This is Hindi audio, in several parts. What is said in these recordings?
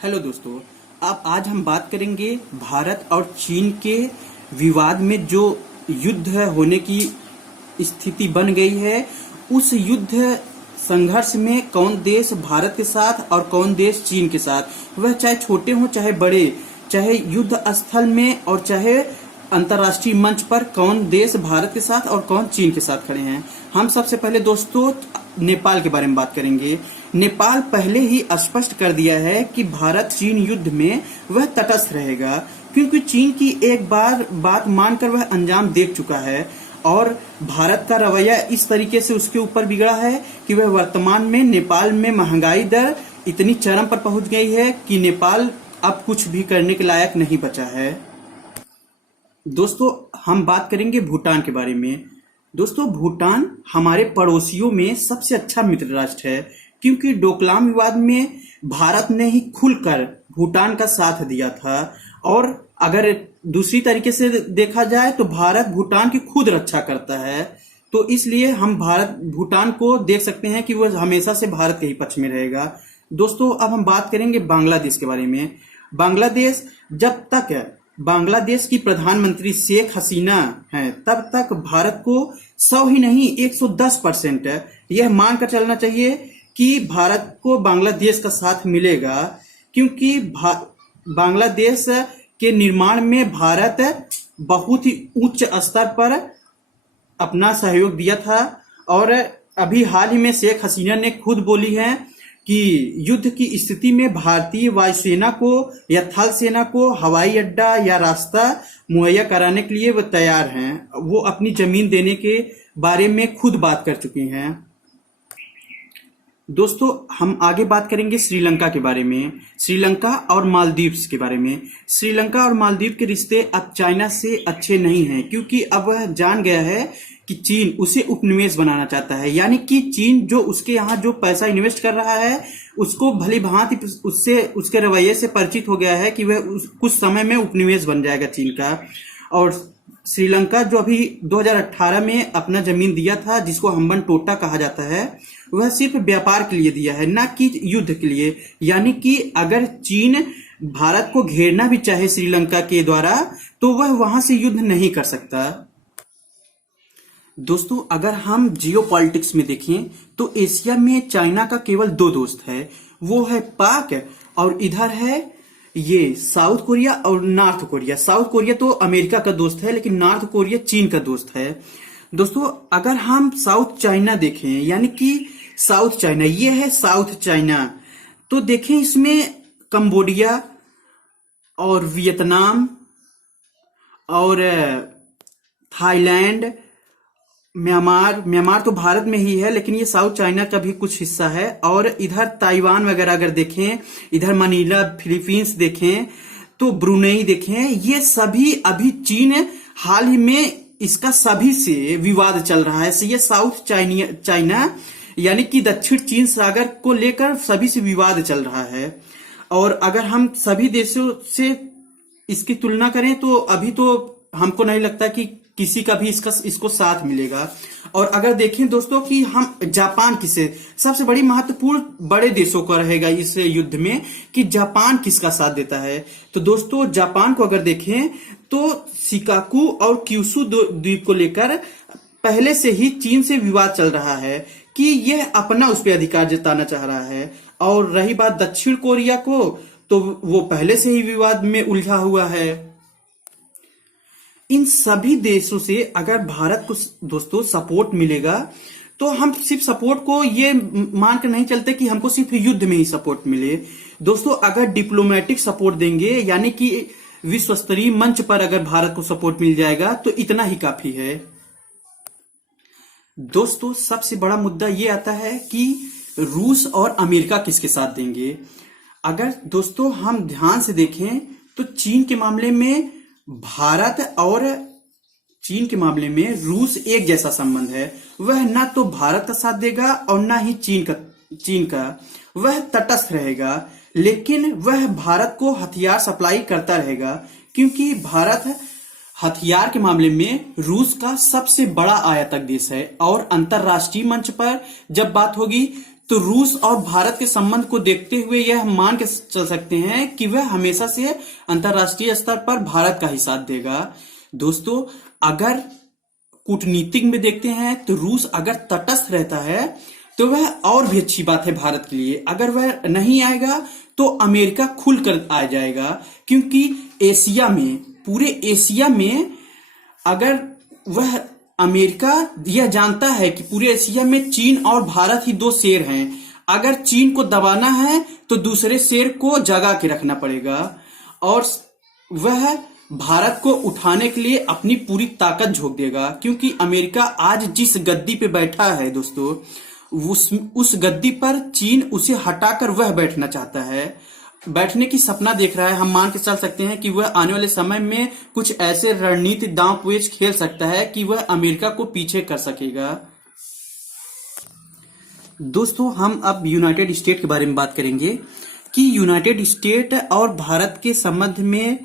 हेलो दोस्तों। अब आज हम बात करेंगे भारत और चीन के विवाद में जो युद्ध होने की स्थिति बन गई है। उस युद्ध संघर्ष में कौन देश भारत के साथ और कौन देश चीन के साथ, वह चाहे छोटे हों चाहे बड़े, चाहे युद्ध स्थल में और चाहे अंतर्राष्ट्रीय मंच पर, कौन देश भारत के साथ और कौन चीन के साथ खड़े हैं। हम सबसे पहले दोस्तों नेपाल के बारे में बात करेंगे। नेपाल पहले ही स्पष्ट कर दिया है कि भारत चीन युद्ध में वह तटस्थ रहेगा, क्योंकि चीन की एक बार बात मानकर वह अंजाम देख चुका है और भारत का रवैया इस तरीके से उसके ऊपर बिगड़ा है कि वह वर्तमान में नेपाल में महंगाई दर इतनी चरम पर पहुंच गई है कि नेपाल अब कुछ भी करने के लायक नहीं बचा है। दोस्तों हम बात करेंगे भूटान के बारे में। दोस्तों भूटान हमारे पड़ोसियों में सबसे अच्छा मित्र राष्ट्र है, क्योंकि डोकलाम विवाद में भारत ने ही खुलकर भूटान का साथ दिया था। और अगर दूसरी तरीके से देखा जाए तो भारत भूटान की खुद रक्षा करता है, तो इसलिए हम भारत भूटान को देख सकते हैं कि वह हमेशा से भारत के ही पक्ष में रहेगा। दोस्तों अब हम बात करेंगे बांग्लादेश के बारे में। बांग्लादेश, जब तक बांग्लादेश की प्रधानमंत्री शेख हसीना हैं तब तक भारत को 100 ही नहीं 110% यह मानकर चलना चाहिए कि भारत को बांग्लादेश का साथ मिलेगा, क्योंकि बांग्लादेश के निर्माण में भारत बहुत ही उच्च स्तर पर अपना सहयोग दिया था। और अभी हाल ही में शेख हसीना ने खुद बोली है कि युद्ध की स्थिति में भारतीय वायुसेना को या थल सेना को हवाई अड्डा या रास्ता मुहैया कराने के लिए वो तैयार हैं। वो अपनी जमीन देने के बारे में खुद बात कर चुकी हैं। दोस्तों हम आगे बात करेंगे श्रीलंका के बारे में, श्रीलंका और मालदीव्स के बारे में। श्रीलंका और मालदीव के रिश्ते अब चाइना से अच्छे नहीं हैं, क्योंकि अब वह जान गया है कि चीन उसे उपनिवेश बनाना चाहता है। यानी कि चीन जो उसके यहाँ जो पैसा इन्वेस्ट कर रहा है उसको भली भांति उससे उसके रवैये से परिचित हो गया है कि वह कुछ समय में उपनिवेश बन जाएगा चीन का। और श्रीलंका जो अभी 2018 में अपना जमीन दिया था, जिसको हम्बन टोटा कहा जाता है, वह सिर्फ व्यापार के लिए दिया है, न कि युद्ध के लिए। यानी कि अगर चीन भारत को घेरना भी चाहे श्रीलंका के द्वारा तो वह वहां से युद्ध नहीं कर सकता। दोस्तों अगर हम जियो पॉलिटिक्स में देखें तो एशिया में चाइना का केवल 2 दोस्त है, वो है पाक और इधर है ये साउथ कोरिया और नॉर्थ कोरिया। साउथ कोरिया तो अमेरिका का दोस्त है, लेकिन नॉर्थ कोरिया चीन का दोस्त है। दोस्तों अगर हम साउथ चाइना देखें, यानी कि साउथ चाइना, ये है साउथ चाइना, तो देखें इसमें कंबोडिया और वियतनाम और थाईलैंड, म्यांमार तो भारत में ही है, लेकिन ये साउथ चाइना का भी कुछ हिस्सा है। और इधर ताइवान वगैरह अगर देखें, इधर मनीला फिलीपींस देखें, तो ब्रुनेई देखें, ये सभी अभी चीन हाल ही में इसका सभी से विवाद चल रहा है। ये साउथ चाइना यानी कि दक्षिण चीन सागर को लेकर सभी से विवाद चल रहा है। और अगर हम सभी देशों से इसकी तुलना करें तो अभी तो हमको नहीं लगता कि किसी का भी इसको साथ मिलेगा। और अगर देखें दोस्तों कि हम जापान किसे सबसे बड़ी महत्वपूर्ण बड़े देशों का रहेगा इस युद्ध में कि जापान किसका साथ देता है, तो दोस्तों जापान को अगर देखें तो शिकाकू और क्यूशू द्वीप को लेकर पहले से ही चीन से विवाद चल रहा है कि यह अपना उस पर अधिकार जताना चाह रहा है। और रही बात दक्षिण कोरिया को, तो वो पहले से ही विवाद में उलझा हुआ है। इन सभी देशों से अगर भारत को दोस्तों सपोर्ट मिलेगा तो हम सिर्फ सपोर्ट को ये मानकर नहीं चलते कि हमको सिर्फ युद्ध में ही सपोर्ट मिले। दोस्तों अगर डिप्लोमेटिक सपोर्ट देंगे, यानी कि विश्व स्तरीय मंच पर अगर भारत को सपोर्ट मिल जाएगा तो इतना ही काफी है। दोस्तों सबसे बड़ा मुद्दा ये आता है कि रूस और अमेरिका किसके साथ देंगे। अगर दोस्तों हम ध्यान से देखें तो चीन के मामले में भारत और चीन के मामले में रूस एक जैसा संबंध है। वह ना तो भारत का साथ देगा और ना ही चीन का वह तटस्थ रहेगा, लेकिन वह भारत को हथियार सप्लाई करता रहेगा, क्योंकि भारत हथियार के मामले में रूस का सबसे बड़ा आयातक देश है। और अंतरराष्ट्रीय मंच पर जब बात होगी तो रूस और भारत के संबंध को देखते हुए यह हम मान के चल सकते हैं कि वह हमेशा से अंतरराष्ट्रीय स्तर पर भारत का ही साथ देगा। दोस्तों, अगर कूटनीतिक में देखते हैं तो रूस अगर तटस्थ रहता है तो वह और भी अच्छी बात है भारत के लिए। अगर वह नहीं आएगा तो अमेरिका खुलकर आ जाएगा, क्योंकि एशिया में, पूरे एशिया में अगर वह अमेरिका यह जानता है कि पूरे एशिया में चीन और भारत ही दो शेर हैं। अगर चीन को दबाना है तो दूसरे शेर को जगा के रखना पड़ेगा, और वह भारत को उठाने के लिए अपनी पूरी ताकत झोंक देगा। क्योंकि अमेरिका आज जिस गद्दी पे बैठा है दोस्तों, उस गद्दी पर चीन उसे हटाकर वह बैठना चाहता है, बैठने की सपना देख रहा है। हम मान के चल सकते हैं कि वह आने वाले समय में कुछ ऐसे रणनीति दांव पेच खेल सकता है कि वह अमेरिका को पीछे कर सकेगा। दोस्तों, हम अब यूनाइटेड स्टेट के बारे में बात करेंगे कि यूनाइटेड स्टेट और भारत के संबंध में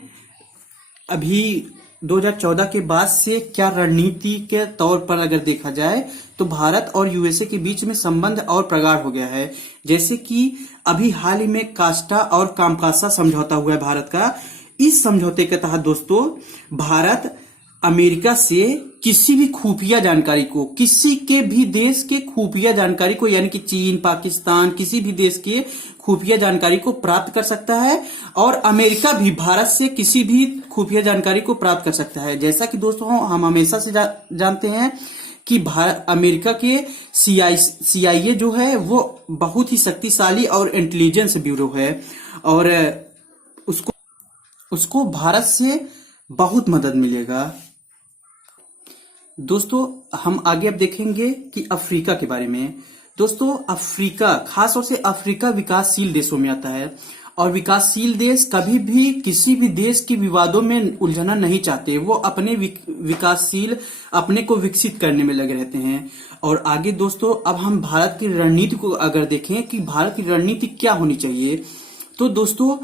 अभी 2014 के बाद से क्या रणनीति के तौर पर अगर देखा जाए तो भारत और यूएसए के बीच में संबंध और प्रगाढ़ हो गया है। जैसे कि अभी हाल ही में कास्टा और कामकासा समझौता हुआ है भारत का। इस समझौते के तहत दोस्तों, भारत अमेरिका से किसी भी खुफिया जानकारी को, किसी के भी देश के खुफिया जानकारी को, यानी कि चीन, पाकिस्तान, किसी भी देश के खुफिया जानकारी को प्राप्त कर सकता है, और अमेरिका भी भारत से किसी भी खुफिया जानकारी को प्राप्त कर सकता है। जैसा कि दोस्तों हम हमेशा से जानते हैं कि अमेरिका के CIA जो है वो बहुत ही शक्तिशाली और इंटेलिजेंस ब्यूरो है, और उसको भारत से बहुत मदद मिलेगा। दोस्तों, हम आगे अब देखेंगे कि अफ्रीका के बारे में। दोस्तों, अफ्रीका, खास तौर से अफ्रीका विकासशील देशों में आता है, और विकासशील देश कभी भी किसी भी देश के विवादों में उलझना नहीं चाहते। वो अपने विकासशील, अपने को विकसित करने में लगे रहते हैं। और आगे दोस्तों, अब हम भारत की रणनीति को अगर देखें कि भारत की रणनीति क्या होनी चाहिए, तो दोस्तों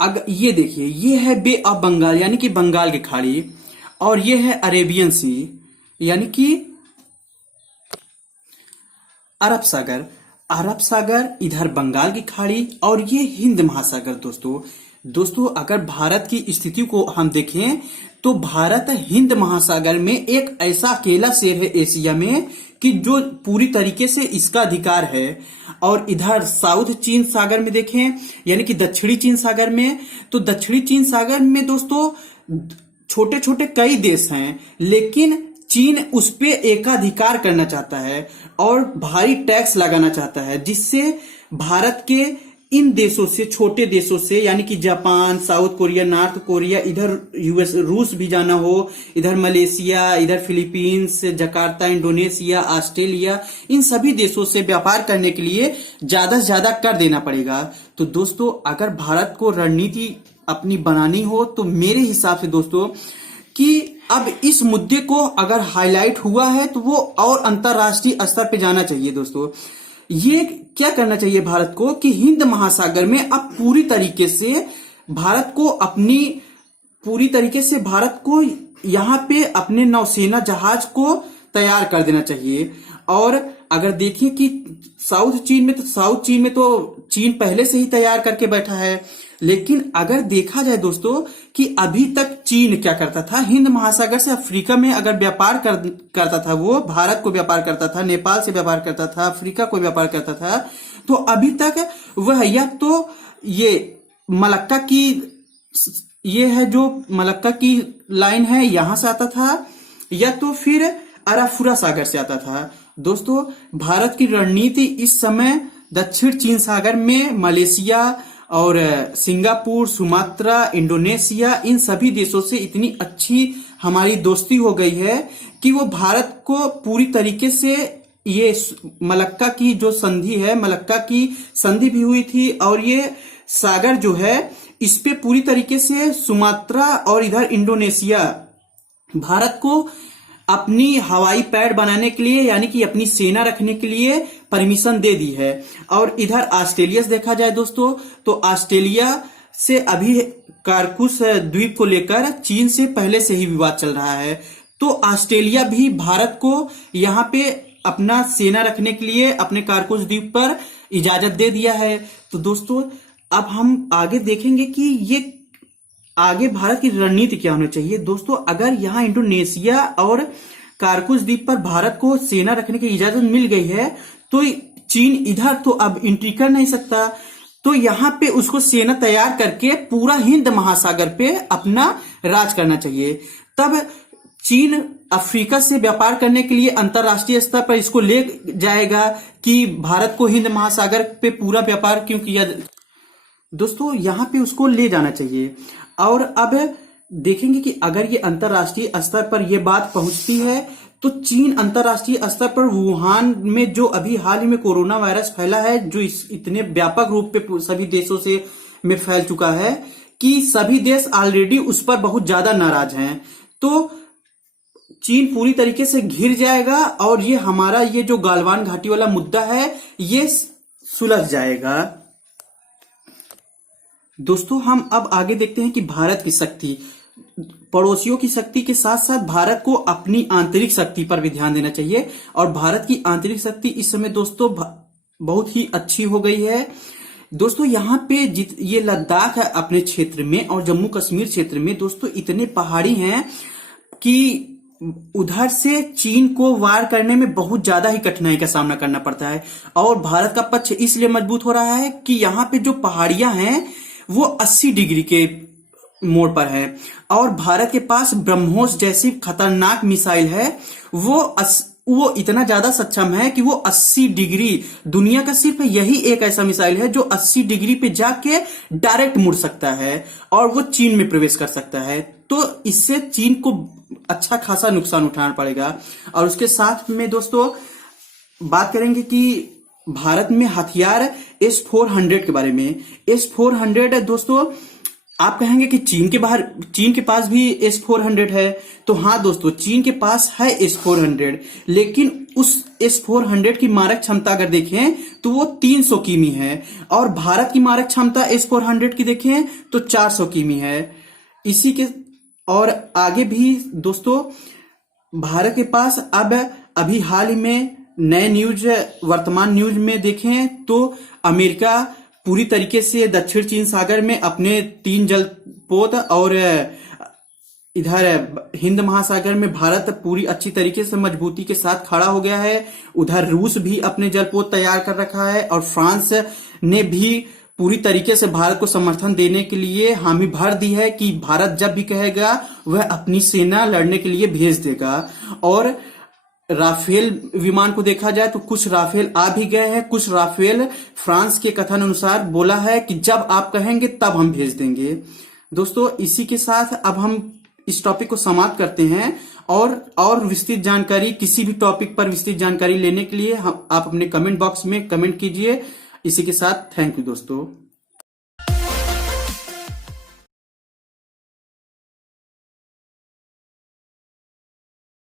अगर ये देखिए, ये है बे ऑफ बंगाल यानी कि बंगाल की खाड़ी, और ये है अरेबियन सी यानी कि अरब सागर। अरब सागर, इधर बंगाल की खाड़ी, और ये हिंद महासागर। दोस्तों अगर भारत की स्थिति को हम देखें तो भारत हिंद महासागर में एक ऐसा अकेला शेर है एशिया में कि जो पूरी तरीके से इसका अधिकार है। और इधर साउथ चीन सागर में देखें, यानी कि दक्षिणी चीन सागर में, तो दक्षिणी चीन सागर में दोस्तों छोटे छोटे कई देश हैं, लेकिन चीन उस पे एकाधिकार करना चाहता है और भारी टैक्स लगाना चाहता है, जिससे भारत के इन देशों से, छोटे देशों से, यानी कि Japan, south Korea, north Korea, इधर यूएस, रूस भी जाना हो, इधर मलेशिया, इधर फिलीपींस, जकार्ता, इंडोनेशिया, ऑस्ट्रेलिया, इन सभी देशों से व्यापार करने के लिए ज्यादा से ज्यादा कर देना पड़ेगा। तो दोस्तों अगर भारत को रणनीति अपनी बनानी हो तो मेरे हिसाब से दोस्तों कि अब इस मुद्दे को अगर हाईलाइट हुआ है तो वो और अंतरराष्ट्रीय स्तर पे जाना चाहिए। दोस्तों ये क्या करना चाहिए भारत को कि हिंद महासागर में अब पूरी तरीके से भारत को यहाँ पे अपने नौसेना जहाज को तैयार कर देना चाहिए। और अगर देखें कि साउथ चीन में तो चीन पहले से ही तैयार करके बैठा है, लेकिन अगर देखा जाए दोस्तों कि अभी तक चीन क्या करता था, हिंद महासागर से अफ्रीका में अगर व्यापार करता था, वो भारत को व्यापार करता था, नेपाल से व्यापार करता था, अफ्रीका को व्यापार करता था, तो अभी तक वह या तो ये मलक्का की, ये है जो मलक्का की लाइन है, यहां से आता था, या तो फिर अराफुरा सागर से आता था। दोस्तों भारत की रणनीति इस समय दक्षिण चीन सागर में मलेशिया और सिंगापुर, सुमात्रा, इंडोनेशिया, इन सभी देशों से इतनी अच्छी हमारी दोस्ती हो गई है कि वो भारत को पूरी तरीके से, ये मलक्का की जो संधि है, मलक्का की संधि भी हुई थी, और ये सागर जो है इस पे पूरी तरीके से सुमात्रा और इधर इंडोनेशिया भारत को अपनी हवाई पैड बनाने के लिए, यानी कि अपनी सेना रखने के लिए परमिशन दे दी है। और इधर ऑस्ट्रेलिया से देखा जाए दोस्तों तो ऑस्ट्रेलिया से अभी कारकुस द्वीप को लेकर चीन से पहले से ही विवाद चल रहा है, तो ऑस्ट्रेलिया भी भारत को यहाँ पे अपना सेना रखने के लिए अपने कारकुस द्वीप पर इजाजत दे दिया है। तो दोस्तों अब हम आगे देखेंगे कि ये आगे भारत की रणनीति क्या होनी चाहिए। दोस्तों अगर यहाँ इंडोनेशिया और कारकुस द्वीप पर भारत को सेना रखने की इजाजत मिल गई है तो चीन इधर तो अब एंट्री कर नहीं सकता, तो यहाँ पे उसको सेना तैयार करके पूरा हिंद महासागर पे अपना राज करना चाहिए। तब चीन अफ्रीका से व्यापार करने के लिए अंतरराष्ट्रीय स्तर पर इसको ले जाएगा कि भारत को हिंद महासागर पे पूरा व्यापार क्यों किया। दोस्तों यहाँ पे उसको ले जाना चाहिए। और अब देखेंगे कि अगर ये अंतरराष्ट्रीय स्तर पर ये बात पहुंचती है तो चीन अंतरराष्ट्रीय स्तर पर वुहान में जो अभी हाल ही में कोरोना वायरस फैला है, जो इतने व्यापक रूप पे सभी देशों से में फैल चुका है कि सभी देश ऑलरेडी उस पर बहुत ज्यादा नाराज हैं, तो चीन पूरी तरीके से घिर जाएगा और ये हमारा ये जो गालवान घाटी वाला मुद्दा है ये सुलझ जाएगा। दोस्तों हम अब आगे देखते हैं कि भारत की शक्ति, पड़ोसियों की शक्ति के साथ साथ भारत को अपनी आंतरिक शक्ति पर भी ध्यान देना चाहिए। और भारत की आंतरिक शक्ति इस समय दोस्तों बहुत ही अच्छी हो गई है। दोस्तों यहाँ पे ये लद्दाख है अपने क्षेत्र में और जम्मू कश्मीर क्षेत्र में दोस्तों इतने पहाड़ी हैं कि उधर से चीन को वार करने में बहुत ज्यादा ही कठिनाई का सामना करना पड़ता है। और भारत का पक्ष इसलिए मजबूत हो रहा है कि यहाँ पे जो पहाड़ियां हैं वो 80 डिग्री के मोड़ पर है और भारत के पास ब्रह्मोस जैसी खतरनाक मिसाइल है। वो इतना ज्यादा सक्षम है कि वो 80 डिग्री, दुनिया का सिर्फ यही एक ऐसा मिसाइल है जो 80 डिग्री पे जाके डायरेक्ट मुड़ सकता है और वो चीन में प्रवेश कर सकता है। तो इससे चीन को अच्छा खासा नुकसान उठाना पड़ेगा। और उसके साथ में दोस्तों बात करेंगे कि भारत में हथियार S-400 के बारे में। S-400 दोस्तों आप कहेंगे कि चीन के पास भी S-400 है, तो हाँ दोस्तों चीन के पास है S-400, लेकिन उस S-400 की मारक क्षमता अगर देखें तो वो 300 किमी है और भारत की मारक क्षमता S-400 की देखें तो 400 किमी है। इसी के और आगे भी दोस्तों भारत के पास अभी हाल ही में नए वर्तमान न्यूज में देखें तो अमेरिका पूरी तरीके से दक्षिण चीन सागर में अपने 3 जलपोत और इधर हिंद महासागर में भारत पूरी अच्छी तरीके से मजबूती के साथ खड़ा हो गया है। उधर रूस भी अपने जलपोत तैयार कर रखा है और फ्रांस ने भी पूरी तरीके से भारत को समर्थन देने के लिए हामी भर दी है कि भारत जब भी कहेगा वह अपनी सेना लड़ने के लिए भेज देगा। और राफेल विमान को देखा जाए तो कुछ राफेल आ भी गए हैं, कुछ राफेल फ्रांस के कथन अनुसार बोला है कि जब आप कहेंगे तब हम भेज देंगे। दोस्तों इसी के साथ अब हम इस टॉपिक को समाप्त करते हैं और विस्तृत जानकारी, किसी भी टॉपिक पर विस्तृत जानकारी लेने के लिए आप अपने कमेंट बॉक्स में कमेंट कीजिए। इसी के साथ थैंक यू दोस्तों।